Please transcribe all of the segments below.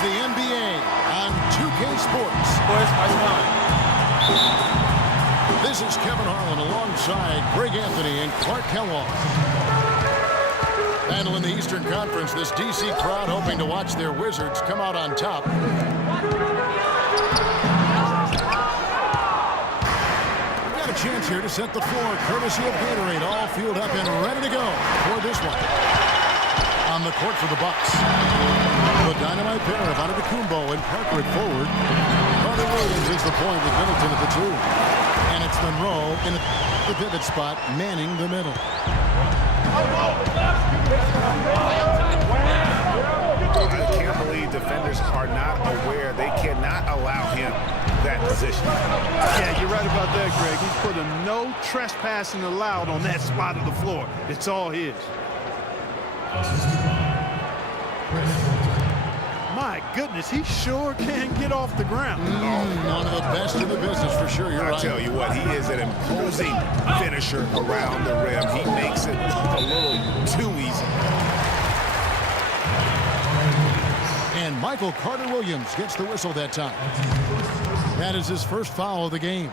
the NBA on 2K Sports. Boys, my time. This is Kevin Harlan alongside Greg Anthony and Clark Kellogg. Battle in the Eastern Conference, this DC crowd hoping to watch their Wizards come out on top. We've got a chance here to set the floor, courtesy of Gatorade. All fueled up and ready to go for this one. On the court for the Bucks. The dynamite pair of Antetokounmpo and Parker at forward. Carter Williams is the point with Middleton at the 2. And it's Monroe in the pivot spot, manning the middle. I can't believe defenders are not aware. They cannot allow him that position. Yeah, you're right about that, Greg. He's put a no trespassing allowed on that spot of the floor. It's all his. My goodness, he sure can get off the ground. One of the best in the business for sure. You're right. I tell you what, he is an imposing finisher around the rim. He makes it a little too easy. And Michael Carter Williams gets the whistle that time. That is his first foul of the game.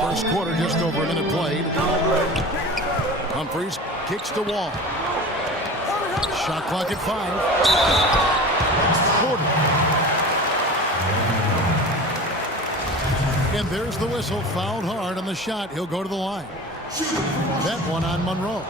First quarter, just over a minute played. Humphries kicks the wall. Shot clock at 5. Porter. And there's the whistle. Fouled hard on the shot. He'll go to the line. That one on Monroe.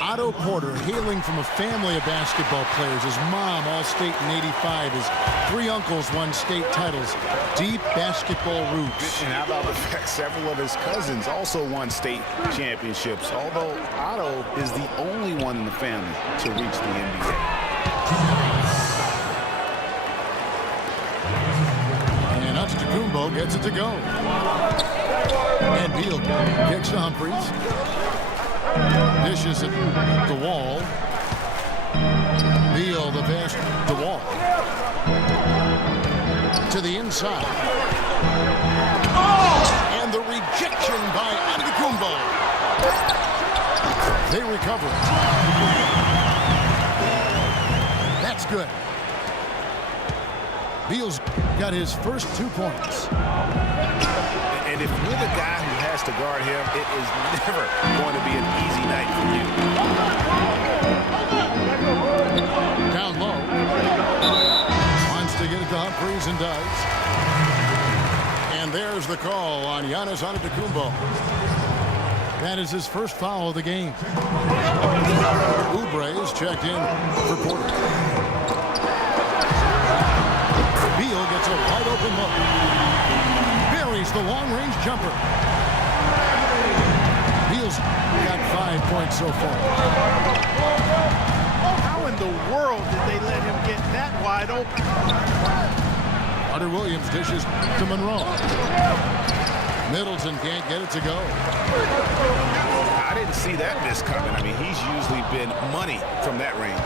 Otto Porter, hailing from a family of basketball players. His mom, All-State in '85. His 3 uncles won state titles. Deep basketball roots. And how about the fact several of his cousins also won state championships, although Otto is the only one in the family to reach the NBA. And Antetokounmpo gets it to go. And Beal kicks to Humphries. Dishes at the wall. Beal the pass to Wall. To the inside. And the rejection by Antetokounmpo. They recover it. That's good. Beal's got his first 2 points. And if you're the guy who has to guard him, it is never going to be an easy night for you. Down low. Wants to get it to Humphries and does. And there's the call on Giannis Antetokounmpo. That is his first foul of the game. Oubre is checked in for Porter. Beal gets a wide open look. Buries the long-range jumper. Beal's got 5 points so far. How in the world did they let him get that wide open? Carter Williams dishes to Monroe. Middleton can't get it to go. I didn't see that miss coming. I mean, he's usually been money from that range.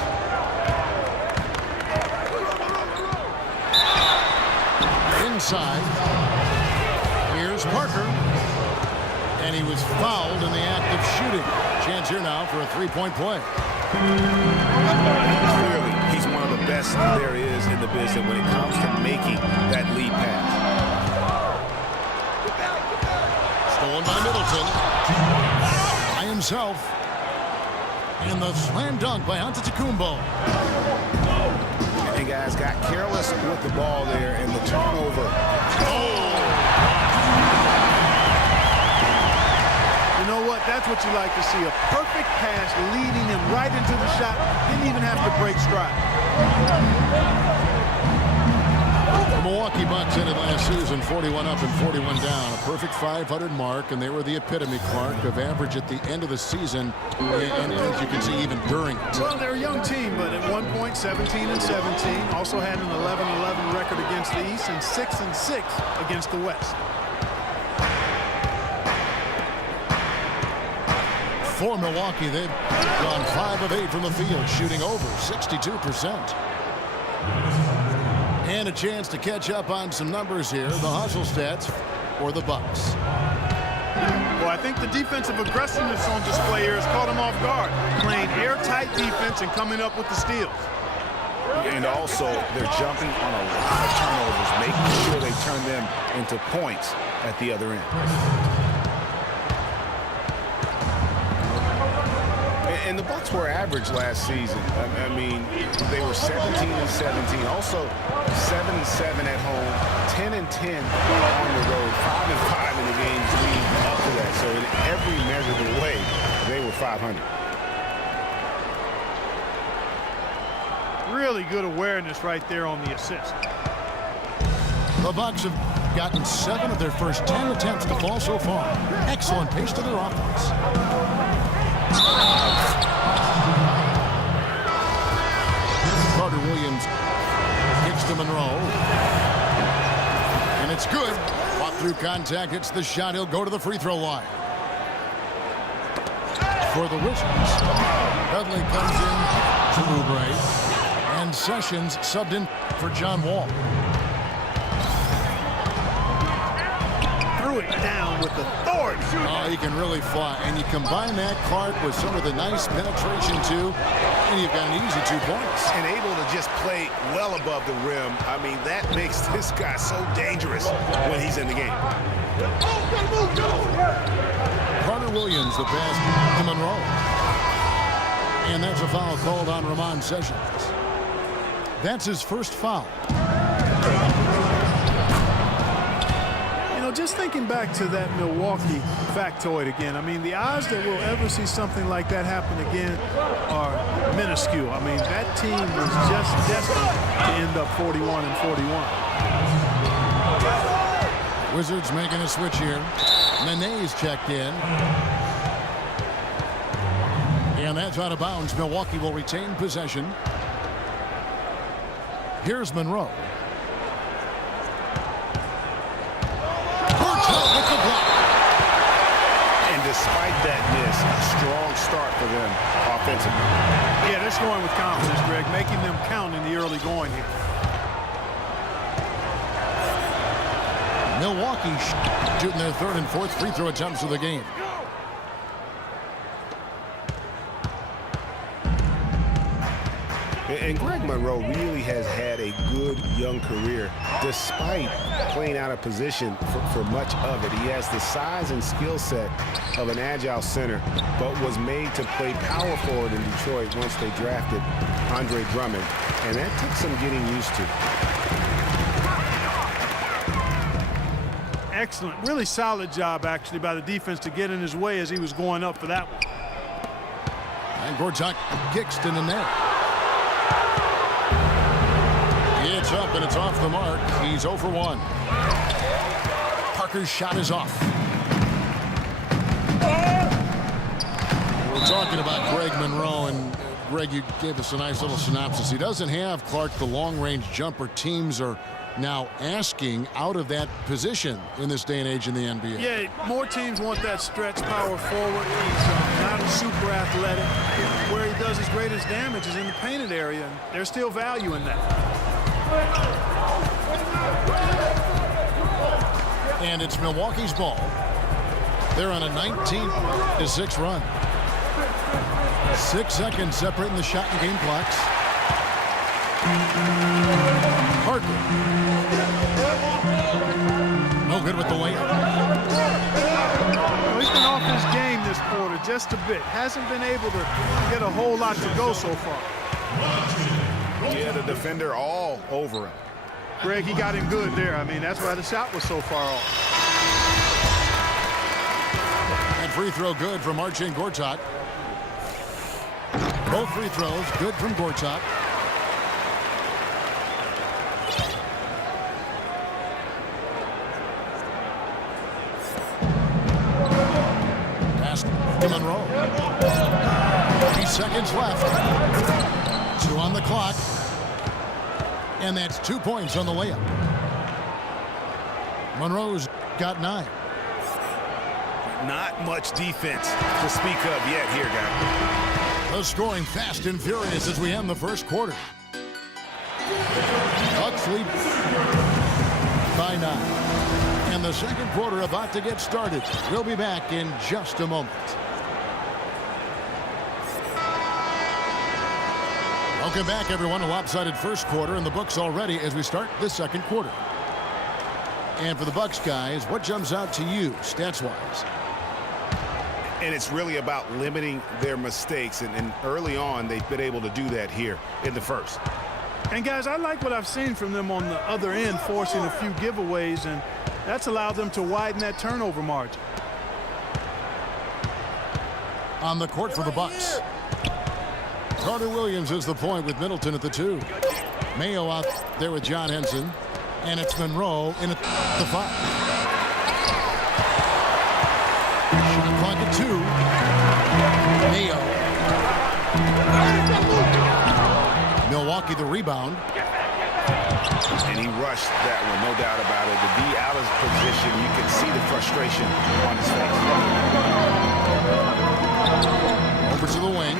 Inside. Here's Parker. And he was fouled in the act of shooting. Chance here now for a 3-point play. Clearly, he's one of the best there is in the business when it comes to making that lead pass. Stolen by Middleton. By himself. And the slam dunk by Antetokounmpo. And guys got careless with the ball there and the turnover. You know what? That's what you like to see. A perfect pass leading him right into the shot. Didn't even have to break stride. The Milwaukee Bucks ended last season 41 up and 41 down. A perfect 500 mark, and they were the epitome, Clark, of average at the end of the season. And as you can see, even during it. Well, they're a young team, but at one point, 17-17. Also had an 11-11 record against the East and 6-6 against the West. For Milwaukee, they've gone 5 of 8 from the field, shooting over 62%. And a chance to catch up on some numbers here. The hustle stats for the Bucks. Well, I think the defensive aggressiveness on display here has caught him off guard, playing airtight defense and coming up with the steals. And also, they're jumping on a lot of turnovers, making sure they turn them into points at the other end. And the Bucks were average last season. I mean, they were 17-17. Also, 7-7 at home, 10-10 on the road, 5-5 in the games leading up to that. So in every measurable way, they were 500. Really good awareness right there on the assist. The Bucks have gotten 7 of their first 10 attempts to fall so far. Excellent pace to their offense. Carter Williams kicks to Monroe. And it's good. Fought through contact, hits the shot. He'll go to the free throw line. For the Wizards, Dudley comes in to Oubre. And Sessions subbed in for John Wall. Threw it down with authority. Oh, he can really fly. And you combine that, Clark, with some of the nice penetration, too, and you've got an easy 2 points. And able to just play well above the rim. I mean, that makes this guy so dangerous when he's in the game. Carter Williams, the pass to Monroe. And that's a foul called on Ramon Sessions. That's his first foul. You know, just thinking back to that Milwaukee factoid again, I mean, the odds that we'll ever see something like that happen again are minuscule. I mean, that team was just destined to end up 41-41. Wizards making a switch here. Nene's checked in. And that's out of bounds. Milwaukee will retain possession. Here's Monroe. With the block. And despite that miss, a strong start for them offensively. Yeah, they're scoring with confidence, Greg, making them count in the early going here. Milwaukee shooting their 3rd and 4th free throw attempts of the game. And Greg Monroe really has had a good young career despite playing out of position for much of it. He has the size and skill set of an agile center, but was made to play power forward in Detroit once they drafted Andre Drummond, and that took some getting used to. Excellent. Really solid job, actually, by the defense to get in his way as he was going up for that one. And Gortat kicks to the net. It's up and it's off the mark. He's 0 for 1. Parker's shot is off. We're talking about Greg Monroe, and Greg, you gave us a nice little synopsis. He doesn't have, Clark, the long-range jumper teams are now asking out of that position in this day and age in the NBA. Yeah, more teams want that stretch power forward. He's not super athletic. Where he does his greatest damage is in the painted area, and there's still value in that. And it's Milwaukee's ball. They're on a 19-6 run. 6 seconds separating the shot and game clocks. Parker. No good with the layup. Well, he's been off his game this quarter just a bit. Hasn't been able to get a whole lot to go so far. Yeah, the defender all over him. Greg, he got him good there. I mean, that's why the shot was so far off. And free throw good from Marcin Gortat. Both free throws good from Gortat. Pass to Monroe. 3 seconds left. 2 on the clock. And that's 2 points on the layup. Monroe's got 9. Not much defense to speak of yet here, guys. The scoring fast and furious as we end the first quarter. Bucks lead by 9. And the second quarter about to get started. We'll be back in just a moment. Welcome back, everyone. A lopsided first quarter in the books already as we start the second quarter. And for the Bucks guys, what jumps out to you stats-wise? And it's really about limiting their mistakes. And early on, they've been able to do that here in the first. And, guys, I like what I've seen from them on the other end, forcing a few giveaways, and that's allowed them to widen that turnover margin. On the court for the Bucks. Carter Williams is the point with Middleton at the 2. Mayo out there with John Henson. And it's Monroe in at the 5. Shot clock at 2. Mayo. Milwaukee the rebound. And he rushed that one, no doubt about it. To be out of position, you can see the frustration on his face. Over to the wing.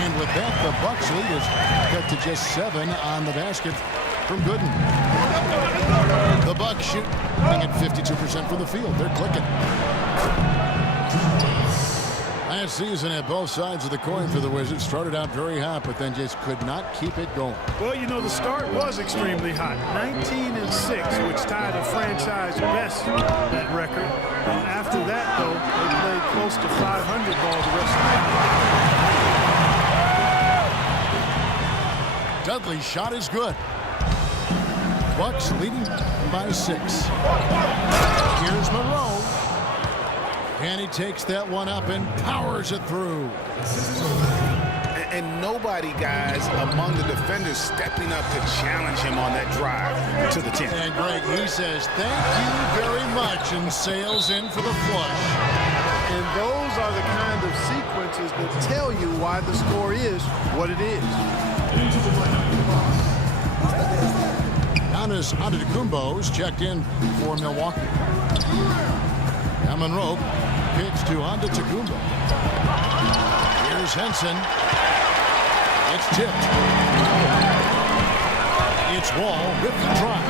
And with that, the Bucks lead is cut to just 7 on the basket from Gooden. The Bucks shooting at 52% from the field. They're clicking. Last season at both sides of the coin for the Wizards started out very hot, but then just could not keep it going. Well, you know, the start was extremely hot. 19-6, which tied a franchise best that record. And after that, though, they played close to 500 ball the rest of the time. Dudley's shot is good. Bucks leading by 6. Here's Monroe. And he takes that one up and powers it through. And nobody, guys, among the defenders stepping up to challenge him on that drive to the 10. And Greg, he says, thank you very much, and sails in for the flush. And those are the kind of sequences that tell you why the score is what it is. Giannis Antetokounmpo's checked in for Milwaukee. Now Monroe kicks to Antetokounmpo. Here's Henson. It's tipped. It's Wall with the try.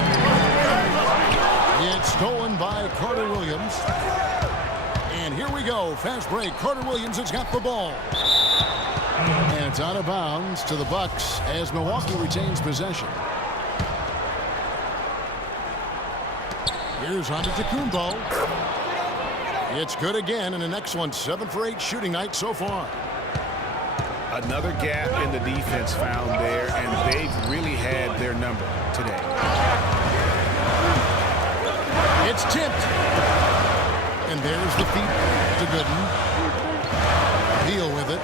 It's stolen by Carter Williams. And here we go. Fast break. Carter Williams has got the ball. And it's out of bounds to the Bucks as Milwaukee retains possession. Here's Antetokounmpo. It's good again, and an excellent 7 for 8 shooting night so far. Another gap in the defense found there, and they've really had their number today. It's tipped. And there's the feed to Gooden. Deal with it.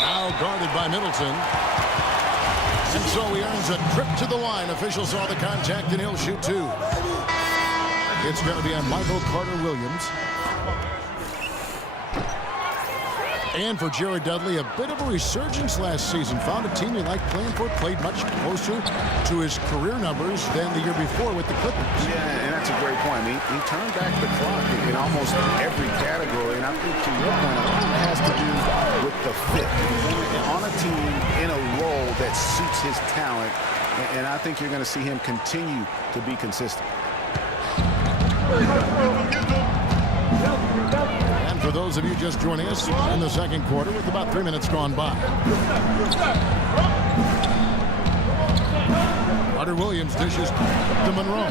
Now guarded by Middleton. And so he earns a trip to the line. Officials saw the contact, and he'll shoot 2. It's going to be on Michael Carter Williams. And for Jared Dudley, a bit of a resurgence last season. Found a team he liked playing for, played much closer to his career numbers than the year before with the Clippers. Yeah, and that's a great point. He turned back the clock in almost every category, and I think to your point, a lot of it has to do with the fit. On a team, in a role that suits his talent, and I think you're going to see him continue to be consistent. And for those of you just joining us in the second quarter with about 3 minutes gone by. Carter Williams dishes to Monroe.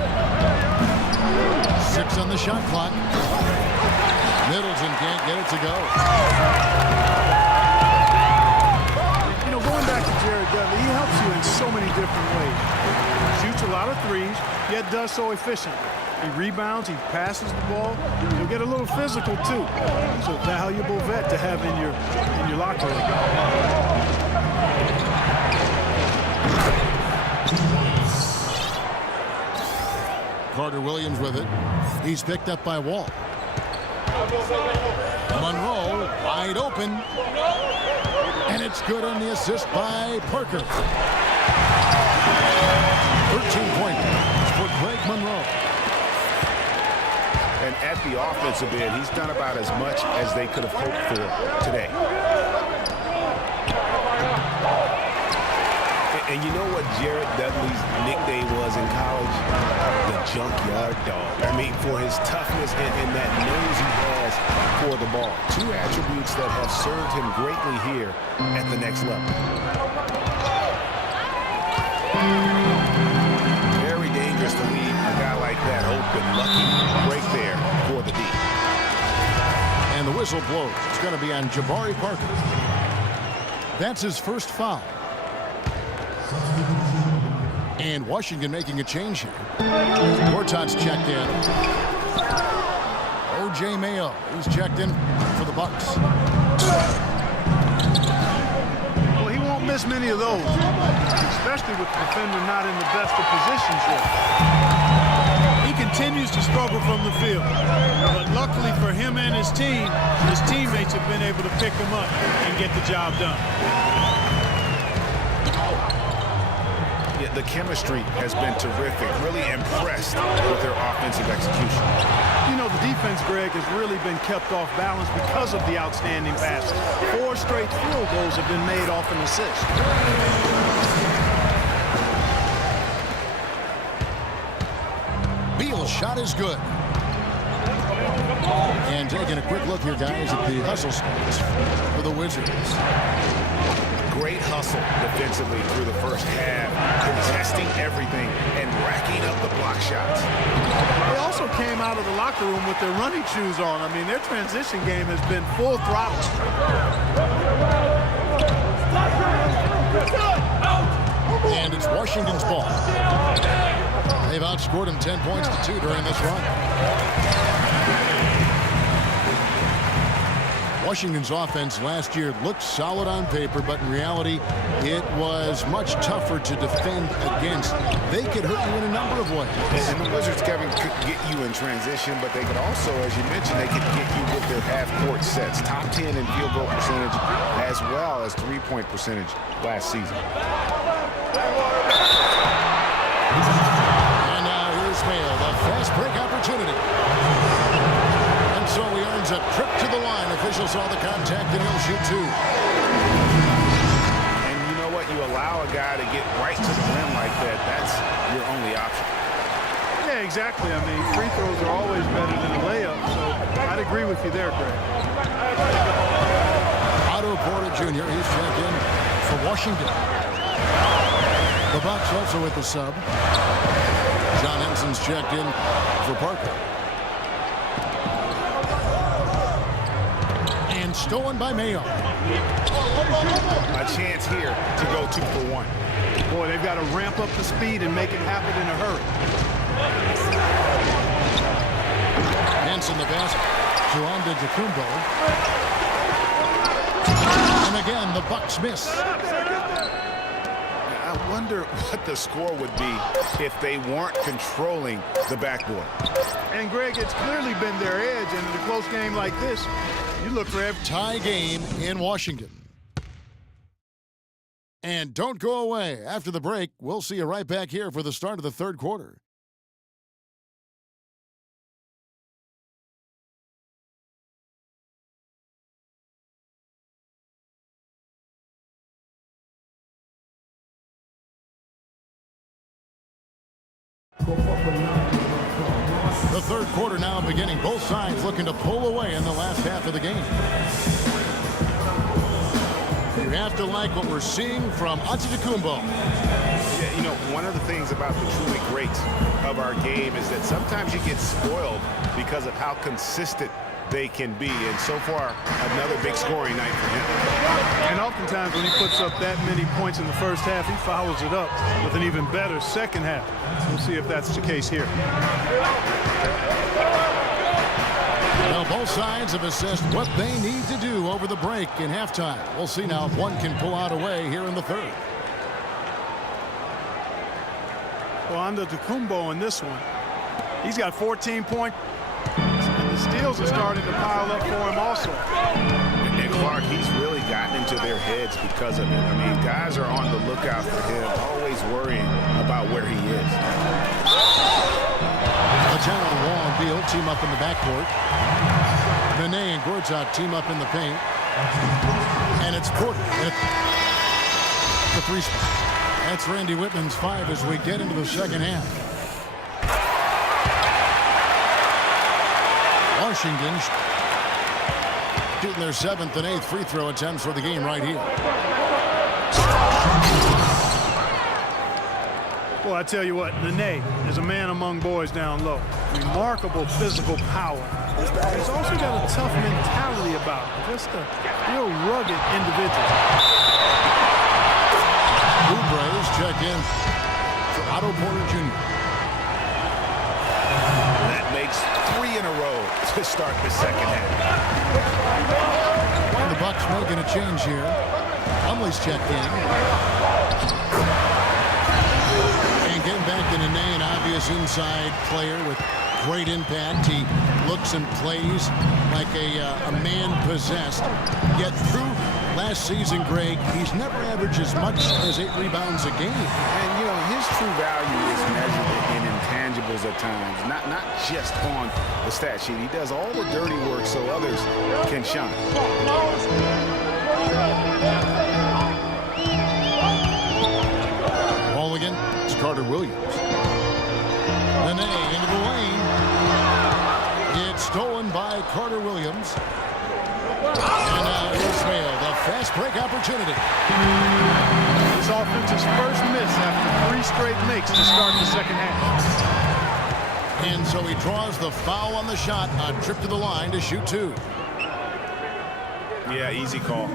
6 on the shot clock. Middleton can't get it to go. You know, going back to Jared Dudley, he helps you in so many different ways. Shoots a lot of threes, yet does so efficiently. He rebounds, he passes the ball. He'll get a little physical, too. He's a valuable vet to have in your locker room. Carter Williams with it. He's picked up by Wall. Monroe wide open. And it's good on the assist by Parker. 13-point for Greg Monroe. And at the offensive end, he's done about as much as they could have hoped for today. And you know what Jared Dudley's nickname was in college? The junkyard dog. I mean, for his toughness and that nose he has for the ball. Two attributes that have served him greatly here at the next level. Very dangerous to leave a guy like that open. Lucky break there for the D. And the whistle blows. It's going to be on Jabari Parker. That's his first foul. And Washington making a change here. Gortat's checked in. O.J. Mayo, who's checked in for the Bucks. Well, he won't miss many of those, especially with the defender not in the best of positions yet. He continues to struggle from the field, but luckily for him and his team, his teammates have been able to pick him up and get the job done. Yeah, the chemistry has been terrific. Really impressed with their offensive execution. You know, the defense, Greg, has really been kept off balance because of the outstanding passes. 4 straight field goals have been made off an assist. Beal's shot is good. And taking a quick look here, guys, at the hustle stats for the Wizards. Great hustle defensively through the first half, contesting everything and racking up the block shots. They also came out of the locker room with their running shoes on. I mean, their transition game has been full throttle. And it's Washington's ball. They've outscored him 10 points to 2 during this run. Washington's offense last year looked solid on paper, but in reality, it was much tougher to defend against. They could hurt you in a number of ways. And the Wizards, Kevin, could get you in transition, but they could also, as you mentioned, they could get you with their half-court sets. Top 10 in field goal percentage as well as three-point percentage last season. And now here's Mayo, the fast break opportunity. And so he earns a trip to the line. Officials saw the contact and he'll shoot 2. And you know what? You allow a guy to get right to the rim like that. That's your only option. Yeah, exactly. I mean, free throws are always better than a layup, so I'd agree with you there, Greg. Otto Porter Jr., he's checked in for Washington. The Bucks also with the sub. John Henson's checked in for Parker. And stolen by Mayo. A chance here to go 2 for 1. Boy, they've got to ramp up the speed and make it happen in a hurry. Henson the basket to Antetokounmpo. And again, the Bucks miss. I wonder what the score would be if they weren't controlling the backboard. And, Greg, it's clearly been their edge, and in a close game like this, you look for every Tie game in Washington. And don't go away. After the break, we'll see you right back here for the start of the third quarter. The third quarter now beginning. Both sides looking to pull away in the last half of the game. You have to like what we're seeing from Antetokounmpo. Yeah, you know, one of the things about the truly greats of our game is that sometimes you get spoiled because of how consistent they can be. And so far, another big scoring night for him. And oftentimes when he puts up that many points in the first half, he follows it up with an even better second half. We'll see if that's the case here. Well, both sides have assessed what they need to do over the break in halftime. We'll see now if one can pull out away here in the third. Well, Antetokounmpo in this one, he's got 14 points. And the steals are starting to pile up for him also. And Clark, he's really gotten into their heads because of it. I mean, guys are on the lookout for him, always worrying about where he is. Patel, Wall, and Beal team up in the backcourt. Nene and Gortat team up in the paint. And it's Porter at the 3 spot. That's Randy Whitman's 5 as we get into the second half. Washington shooting their 7th and 8th free throw attempts for the game right here. Well, I tell you what, Nene is a man among boys down low. Remarkable physical power. He's also got a tough mentality about him. Just a real rugged individual. Oubre's check in for Otto Porter Jr. That makes 3 in a row to start the second half. And the Bucks making a change here. Plumlee's checked in. And getting back to Nene, an obvious inside player with great impact. He looks and plays like a man possessed. Yet through last season, Greg, he's never averaged as much as 8 rebounds a game. And, you know, his true value is measured in intangibles at times, not just on the stat sheet. He does all the dirty work so others can shine. Ball again. It's Carter Williams. Nene into the lane. It's stolen by Carter Williams. And now Ismail, the fast break opportunity. This offense's first miss after 3 straight makes to start the second half. And so he draws the foul on the shot. A trip to the line to shoot 2. Yeah, easy call.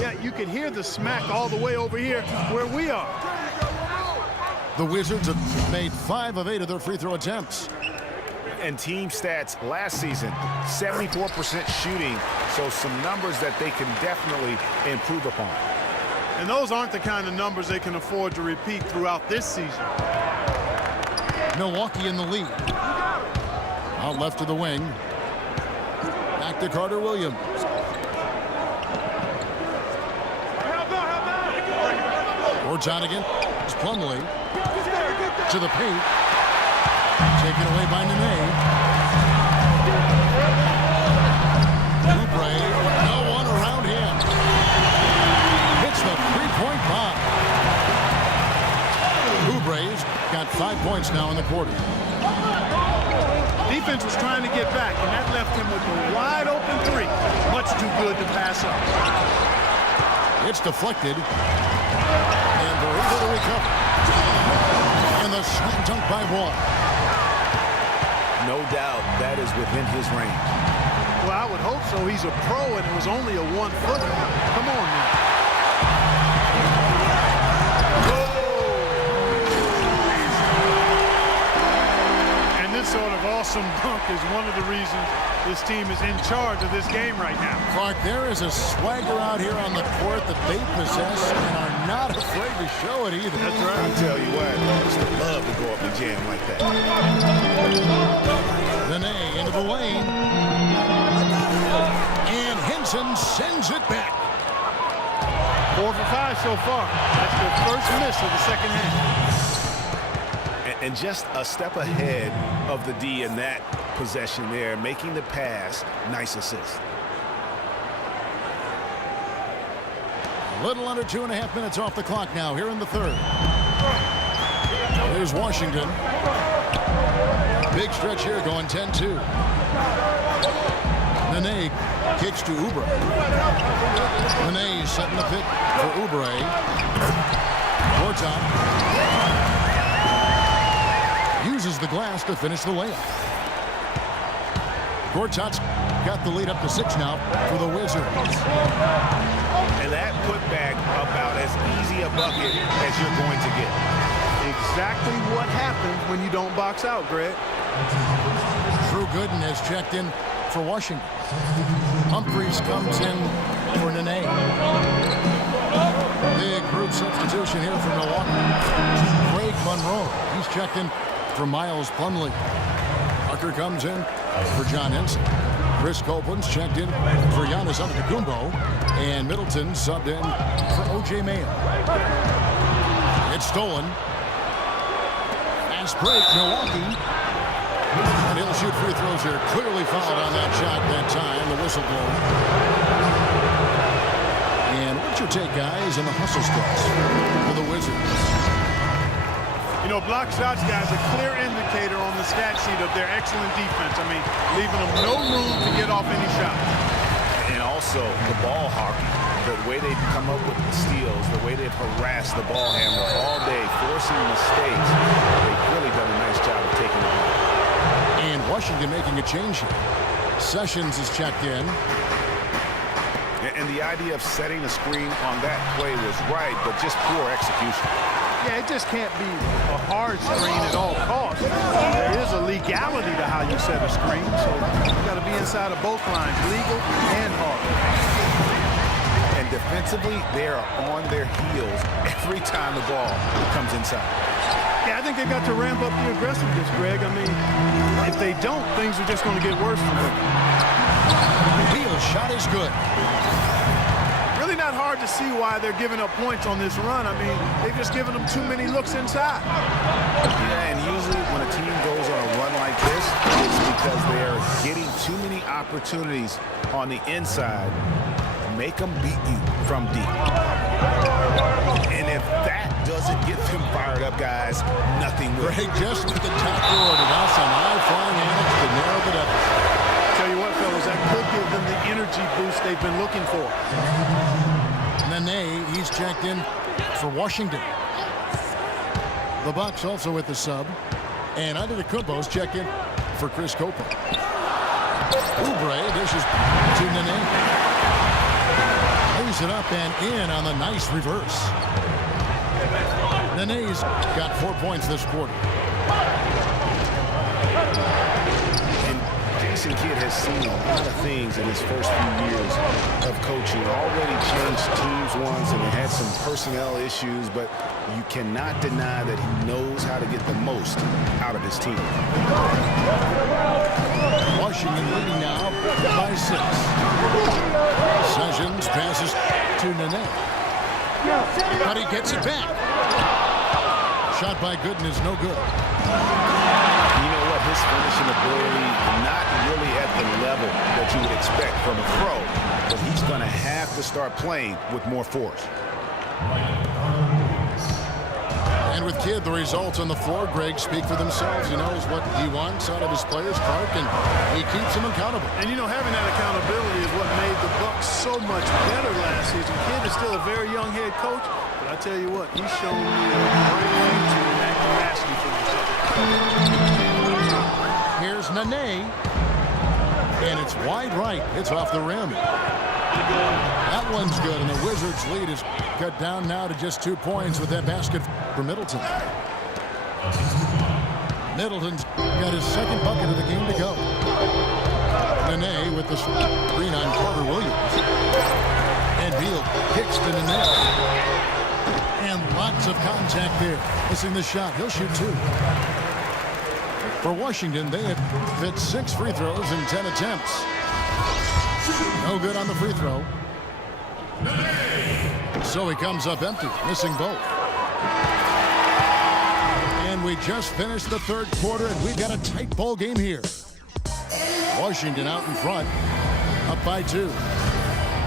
Yeah, you can hear the smack all the way over here where we are. The Wizards have made 5 of 8 of their free throw attempts. And team stats last season, 74% shooting, so some numbers that they can definitely improve upon. And those aren't the kind of numbers they can afford to repeat throughout this season. Milwaukee in the lead. Out left to the wing. Back to Carter Williams. Boards out again. It's Plumlee. To the paint. Taken away by Nene. Oubre, no one around him. Hits the 3-point bomb. Oubre's got 5 points now in the quarter. Defense was trying to get back, and that left him with a wide open 3. Much too good to pass up. It's deflected. And they're able to recover. And the slam dunk by Wall. No doubt that is within his range. Well, I would hope so. He's a pro, and it was only a 1-footer. Come on now. And this sort of awesome dunk is one of the reasons this team is in charge of this game right now. Clark, there is a swagger out here on the court that they possess and are not afraid to show it either. That's right. I tell you what, I used to love to go up and jam like that. Nene into the lane. And Henson sends it back. 4 for 5 so far. That's their first miss of the second half. And just a step ahead of the D in that possession there, making the pass. Nice assist. A little under 2.5 minutes off the clock now here in the third. Here's Washington. Big stretch here going 10-2. Nene kicks to Oubre. Nene setting the pick for Oubre. Gortat uses the glass to finish the layup. Gortat's got the lead up to 6 now for the Wizards. And that putback about as easy a bucket as you're going to get. Exactly what happens when you don't box out, Greg. Drew Gooden has checked in for Washington. Humphries comes in for Nene. Big group substitution here for Milwaukee. Craig Monroe, he's checked in for Miles Plumlee. Tucker comes in for John Henson. Chris Copeland's checked in for Giannis Antetokounmpo. And Middleton subbed in for O.J. Mayo. It's stolen. Fast break, Milwaukee. And he'll shoot free throws here. Clearly fouled on that shot that time. The whistle blown. And what's your take, guys, in the hustle steps for the Wizards? You know, block shots, guys, a clear indicator on the stat sheet of their excellent defense. I mean, leaving them no room to get off any shots. And also the ball hockey, the way they come up with the steals, the way they've harassed the ball handler all day, forcing mistakes. They've really done a nice job of taking the ball. And Washington making a change here. Sessions is checked in. And the idea of setting the screen on that play was right, but just poor execution. Yeah, it just can't be a hard screen at all costs. There is a legality to how you set a screen, so you got to be inside of both lines, legal and hard. And defensively, they are on their heels every time the ball comes inside. Yeah, I think they've got to ramp up the aggressiveness, Greg. I mean, if they don't, things are just going to get worse for them. Beal's shot is good. Really not hard to see why they're giving up points on this run. I mean, they've just given them too many looks inside. Yeah, and usually when a team goes on a run like this, it's because they are getting too many opportunities on the inside. Make them beat you from deep. And if that doesn't get them fired up, guys, nothing will. Greg just with the top order. Now some high-flying antics to narrow the deficit. Tell you what, fellas, that could give them the energy boost they've been looking for. Nene, he's checked in for Washington. The Bucks also with the sub. And Antetokounmpo's checked in for Chris Copa. Oubre dishes to Nene. Lays it up and in on the nice reverse. Nene's got 4 points this quarter. Jason Kidd has seen a lot of things in his first few years of coaching. Already changed teams once and had some personnel issues, but you cannot deny that he knows how to get the most out of his team. Washington leading now by 6. Sessions passes to Nene. But he gets it back. Shot by Gooden is no good. You know what? His finishing ability, not really at the level that you would expect from a pro, but he's going to have to start playing with more force. And with Kidd, the results on the floor, Greg, speak for themselves. He knows what he wants out of his players, Clark, and he keeps them accountable. And, you know, having that accountability is what made the Bucks so much better last season. Kidd is still a very young head coach, but I tell you what, he's shown me a great future in that capacity for himself. Here's Nene, and it's wide right. It's off the rim. That one's good, and the Wizards' lead is cut down now to just 2 points with that basket for Middleton. Middleton's got his second bucket of the game to go. Nene with the screen on Carter Williams. And Beal kicks to Nene. And lots of contact there. Missing the shot. He'll shoot 2. For Washington, they have hit 6 free throws in 10 attempts. No good on the free throw. So he comes up empty, missing both. And we just finished the third quarter, and we've got a tight ball game here. Washington out in front, up by 2.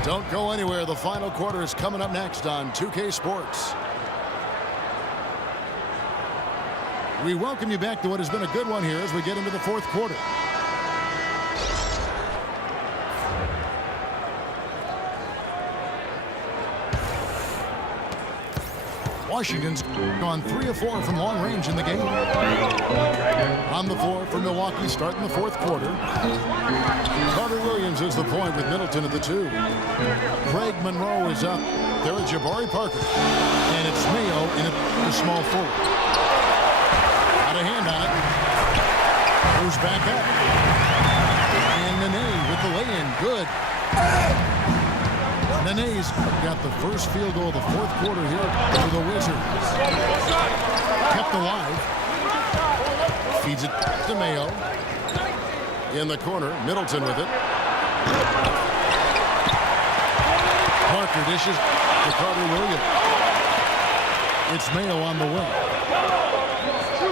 Don't go anywhere. The final quarter is coming up next on 2K Sports. We welcome you back to what has been a good one here as we get into the fourth quarter. Washington's gone 3 of 4 from long range in the game. On the floor for Milwaukee starting the fourth quarter. Carter Williams is the point with Middleton at the 2. Craig Monroe is up. There is Jabari Parker. And it's Mayo in the small forward. Out of hand on it. Goes back up. And Nene with the lay-in. Good. Nene's got the first field goal of the fourth quarter here for the Wizards. Kept alive. Feeds it to Mayo. In the corner, Middleton with it. Parker dishes to Carter Williams. It's Mayo on the wing.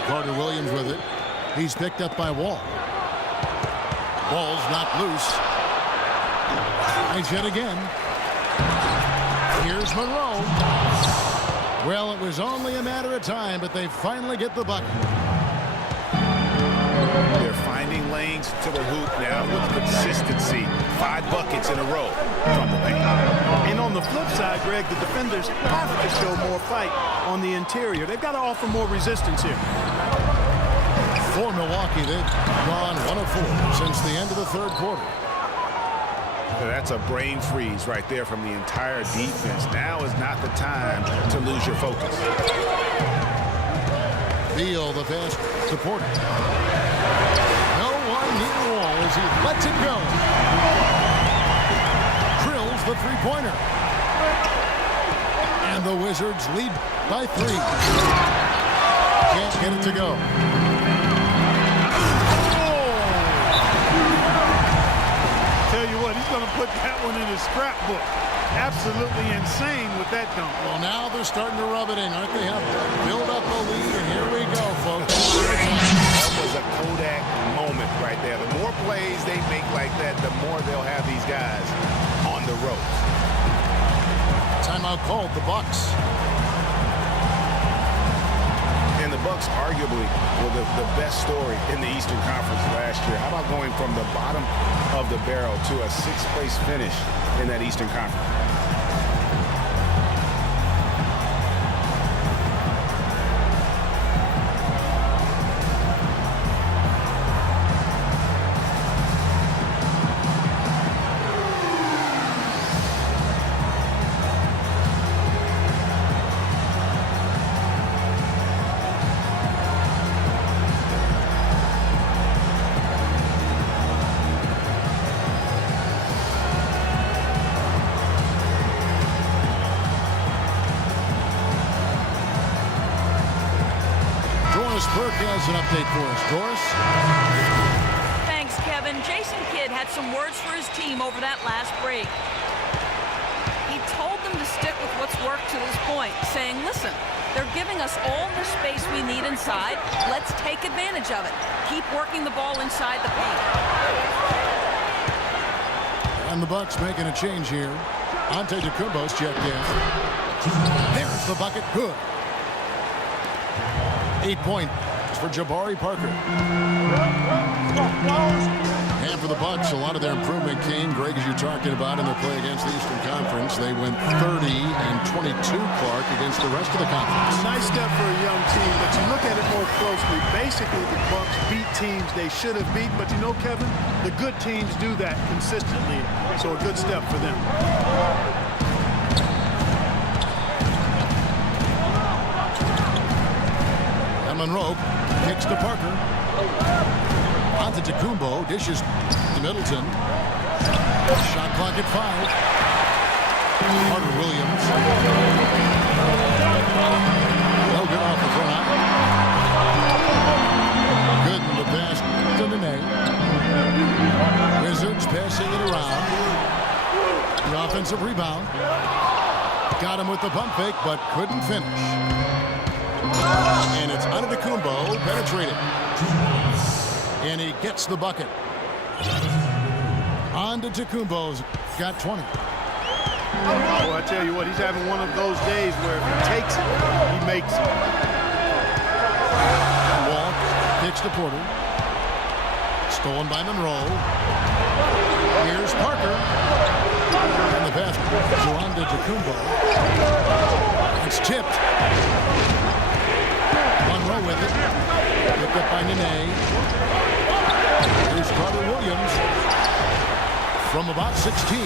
Carter Williams with it. He's picked up by Wall. Ball's not loose. Nice hit again. Here's Monroe. Well, it was only a matter of time, but they finally get the bucket. They're finding lanes to the hoop now with consistency. 5 buckets in a row from the paint. And on the flip side, Greg, the defenders have to show more fight on the interior. They've got to offer more resistance here. For Milwaukee, they've gone 1 of 4 since the end of the third quarter. So that's a brain freeze right there from the entire defense. Now is not the time to lose your focus. Beal, the best supporter. No one near the wall as he lets it go. Drills the three-pointer. And the Wizards lead by 3. Can't get it to go. Tell you what, he's going to put that one in his scrapbook. Absolutely insane with that dunk. Well, now they're starting to rub it in, aren't they? Have build up a lead, and here we go, folks. That was a Kodak moment right there. The more plays they make like that, the more they'll have these guys on the ropes. Timeout called, the Bucks. And the Bucks arguably were the best story in the Eastern Conference last year. How about going from the bottom of the barrel to a 6th place finish in that Eastern Conference? Burke has an update for us. Doris? Thanks, Kevin. Jason Kidd had some words for his team over that last break. He told them to stick with what's worked to this point, saying, listen, they're giving us all the space we need inside. Let's take advantage of it. Keep working the ball inside the paint. And the Bucks making a change here. Antetokounmpo's checked in. There's the bucket. Good. 8 points for Jabari Parker. And for the Bucks, a lot of their improvement came, Greg, as you're talking about, in their play against the Eastern Conference. They went 30 and 22, Clark, against the rest of the conference. A nice step for a young team, but you look at it more closely. Basically, the Bucks beat teams they should have beat, but you know, Kevin, the good teams do that consistently, so a good step for them. Monroe kicks to Parker. Antetokounmpo dishes to Middleton. Shot clock at 5. Carter Williams. No good off the front out. Good in the pass to Nene. Wizards passing it around. The offensive rebound. Got him with the pump fake, but couldn't finish. And it's Antetokounmpo penetrating. And he gets the bucket. Antetokounmpo's got 20. Oh, I tell you what, he's having one of those days where if he takes it, he makes it. Wall kicks to Porter. Stolen by Monroe. Here's Parker. And the pass to Antetokounmpo. It's tipped. Monroe with it. Picked up by Nene. Here's Carter Williams from about 16.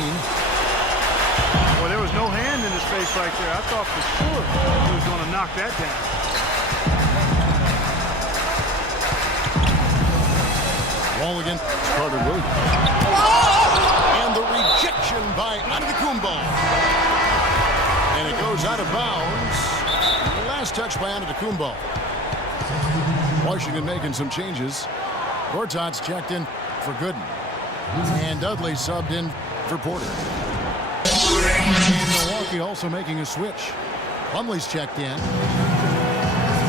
Well, there was no hand in his face right there. I thought for sure he was going to knock that down. Wall against Carter Williams. And the rejection by Antetokounmpo. And it goes out of bounds. The last touch by Antetokounmpo. Washington making some changes. Gortat's checked in for Gooden. And Dudley subbed in for Porter. And Milwaukee also making a switch. Plumlee's checked in.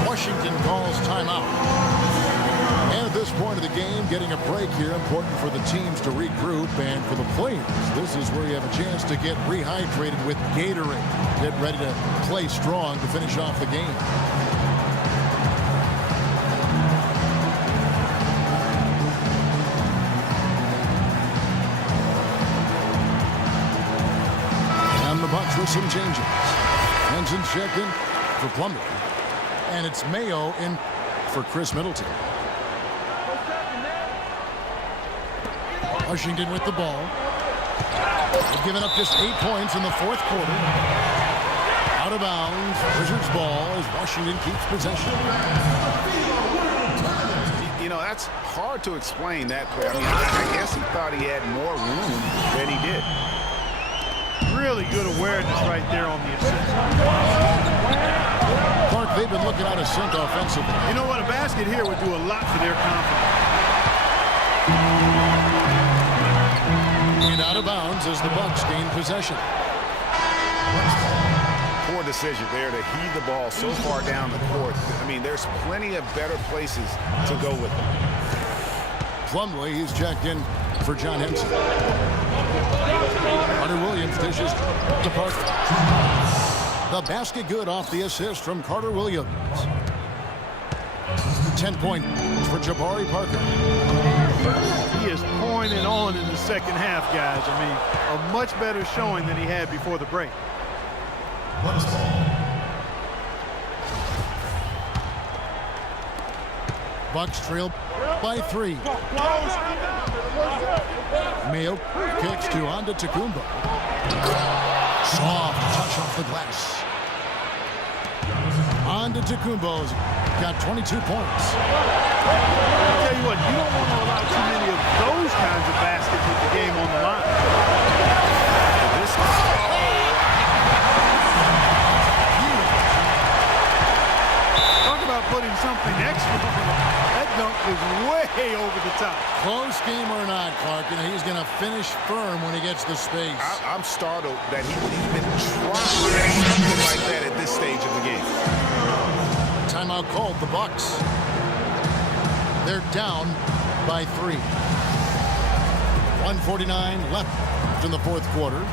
Washington calls timeout. And at this point of the game, getting a break here, important for the teams to regroup, and for the players, this is where you have a chance to get rehydrated with Gatorade. Get ready to play strong to finish off the game. And the Bucks with some changes. Henson checked in for Plumlee. And it's Mayo in for Chris Middleton. Washington with the ball. They've given up just 8 points in the fourth quarter. Out of bounds. Wizards ball as Washington keeps possession. You know, that's hard to explain that play. I mean, I guess he thought he had more room than he did. Really good awareness right there on the assist. Clark, they've been looking out of sync offensively. You know what? A basket here would do a lot for their confidence. And out of bounds as the Bucks gain possession. Poor decision there to heave the ball so far down the court. I mean, there's plenty of better places to go with it. Plumlee, he's checked in for John Henson. Carter Williams dishes to Parker. The basket good off the assist from Carter Williams. 10 points for Jabari Parker. He is pouring it on in the second half, guys. I mean, a much better showing than he had before the break. Bucks trail by 3. Mayo kicks to Antetokounmpo. Soft touch off the glass. Antetokounmpo's got 22 points. I'll tell you what, you don't want to allow too many of those kinds of baskets with the game on the line. Talk about putting something extra on it. That dunk was way over the top. Close game or not, Clark, you know, he's going to finish firm when he gets the space. I'm startled that he would even try something like that at this stage of the game. Timeout called, the Bucks. They're down by 3. 1:49 left in the fourth quarter.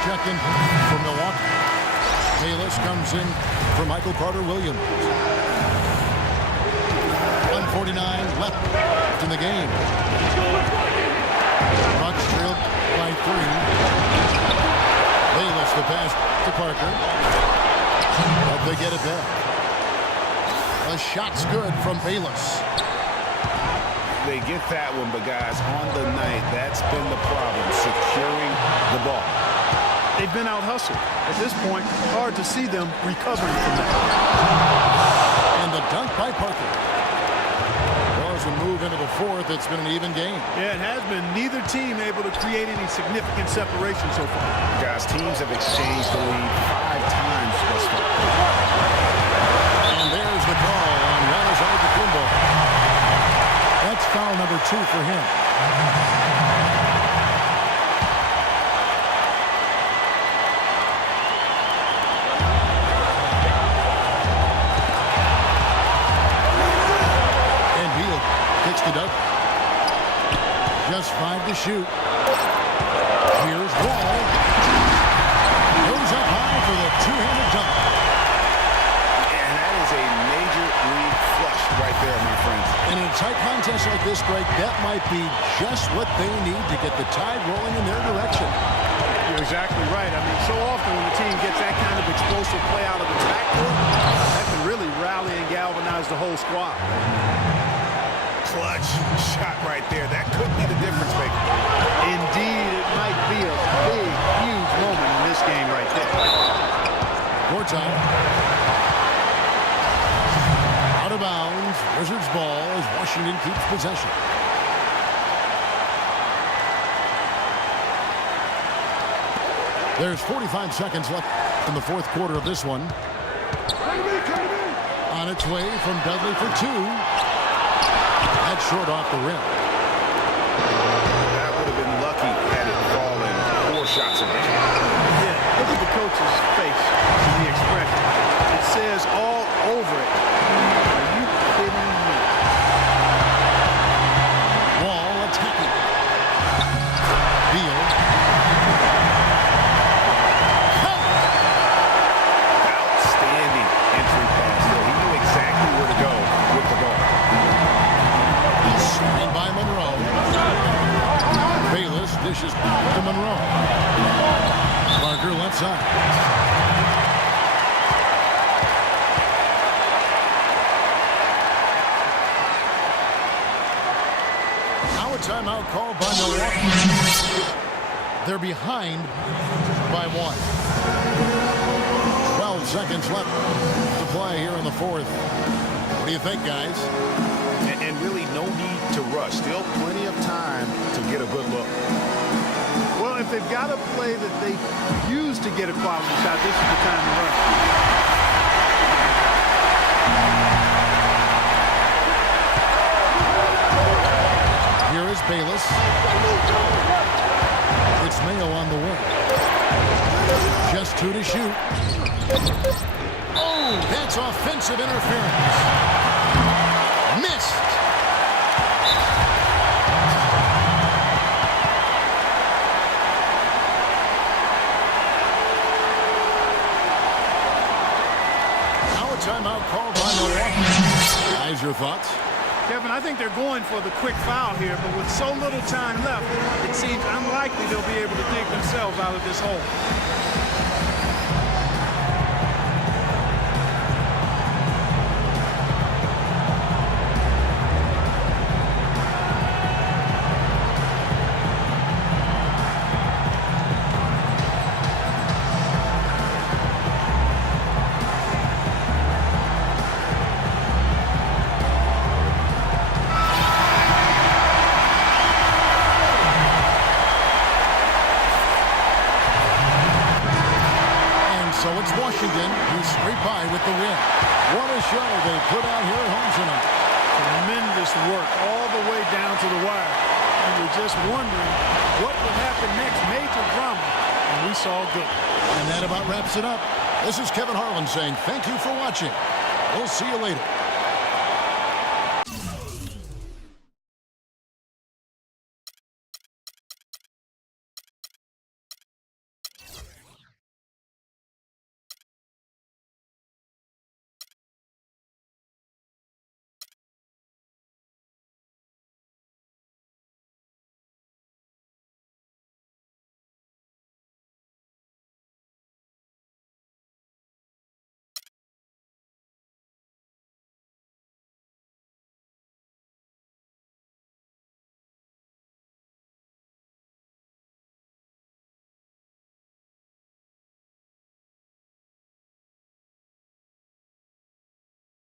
Checking for Milwaukee. Bayless comes in for Michael Carter Williams. 1:49 left in the game. Bucks trailed by 3. Bayless the pass to Parker. But they get it back. The shot's good from Bayless. They get that one, but guys, on the night, that's been the problem, securing the ball. They've been out-hustled. At this point, hard to see them recovering from that. And the dunk by Parker. Well, as we move into the fourth, it's been an even game. Yeah, it has been. Neither team able to create any significant separation so far. Guys, teams have exchanged the lead 5 times thus far. And there's the call on Giannis Antetokounmpo. That's foul number 2 for him. It up. Just 5 to shoot. Here's Wall. Goes up high for the two-handed dunk. And that is a major league flush right there, my friends. And in a tight contest like this, Greg, that might be just what they need to get the tide rolling in their direction. You're exactly right. I mean, so often when the team gets that kind of explosive play out of the backcourt, that can really rally and galvanize the whole squad. Clutch shot right there. That could be the difference maker. Indeed, it might be a big, huge moment in this game right there. More time. keeps possession. There's 45 seconds left in the fourth quarter of this one. On its way from Dudley for two. That's short off the rim. That would have been lucky had it fallen 4 shots away. Yeah, look at the coach's face and the expression. It says all over it. Are you kidding me? Wall attacking. Beal. Outstanding entry pass there. He knew exactly where to go with the ball. Screen by Monroe. Bayless dishes to Monroe. Parker left side. Now a timeout called by Milwaukee. They're behind by 1. 12 seconds left to play here in the fourth. What do you think, guys? And really no need to rush. Still plenty of time to get a good look. Well, if they've got a play that they use to get a quality shot, this is the time to run. Here is Bayless. It's Mayo on the wing. Just 2 to shoot. Oh, that's offensive interference. Missed. Now a timeout called by Milwaukee. Guys, your thoughts? Kevin, I think they're going for the quick foul here, but with so little time left, it seems unlikely they'll be able to dig themselves out of this hole. So it's Washington who's scraped by with the win. What a show they put out here at home tonight. Tremendous work all the way down to the wire. And we're just wondering what would happen next. Major drama, and we saw good. And that about wraps it up. This is Kevin Harlan saying thank you for watching. We'll see you later.